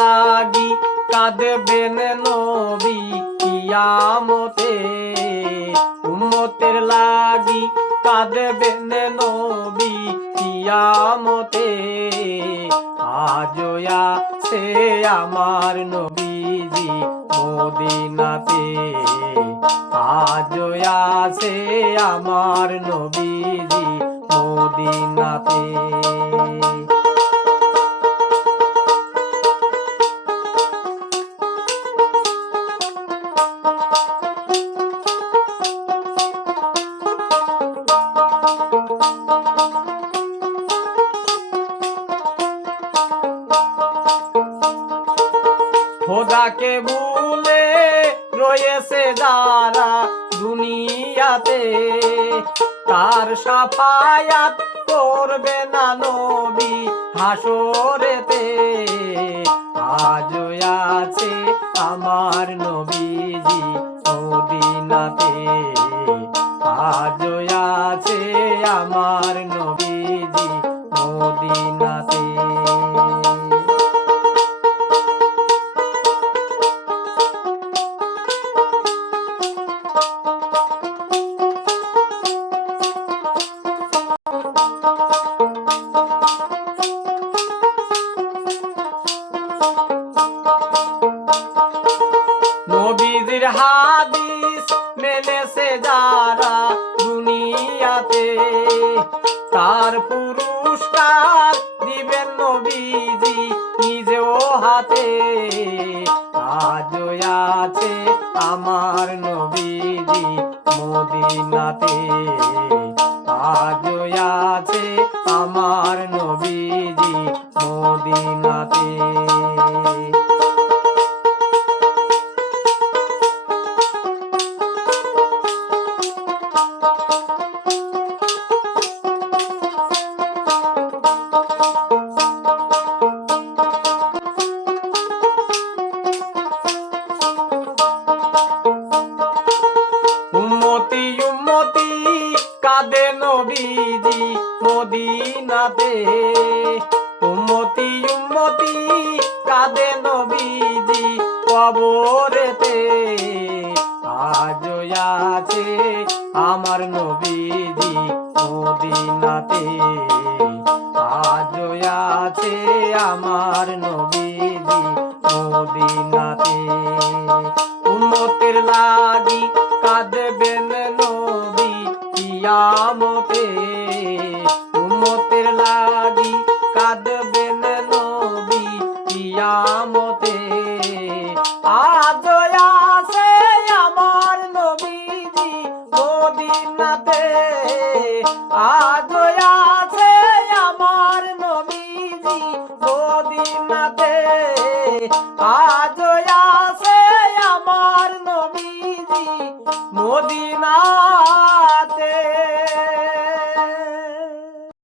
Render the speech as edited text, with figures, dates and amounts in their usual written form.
লাগি কাঁদবেন নবী কিয়ামতে, উম্মতের লাগি কাঁদবেন নবী কিয়ামতে। আজও আছে আমার নবীজি মদিনাতে, আজও আছে আমার নবীজি মদিনাতে। খোদাকে ভুলে রয়েছে যারা দুনিয়াতে, তার সাফায়াত করবে না নবী হাসরেতে। আজও আছে আমার নবীজি মদিনাতে, আজও আছে আমার নবীজি মদিনাতে। নবীজির হাদিস মেনেছে যারা দুনিয়াতে, তার পুরস্কার দিবেন নবীজি নিজেও হাতে। আজও আছে আমার নবীজি মদিনাতে, আজও আছে আমার নবীজি মদিনাতে। উম্মতি উম্মতি কাঁদে নবীজি মদিনাতে, উম্মতি উম্মতি কাঁদে নবীজি কবরেতে। আজও আছে আমার নবীজি মদিনাতে, আজও আছে আমার নবীজি মদিনাতে। উম্মতের লাগি কাঁদবেন নবী কিয়ামতে, উম্মতের লাগি কাঁদবেন নবী কিয়ামতে। আজও আছে আমার নবীজি মদিনাতে, আজও আছে আমার নবীজি মদিনাতে।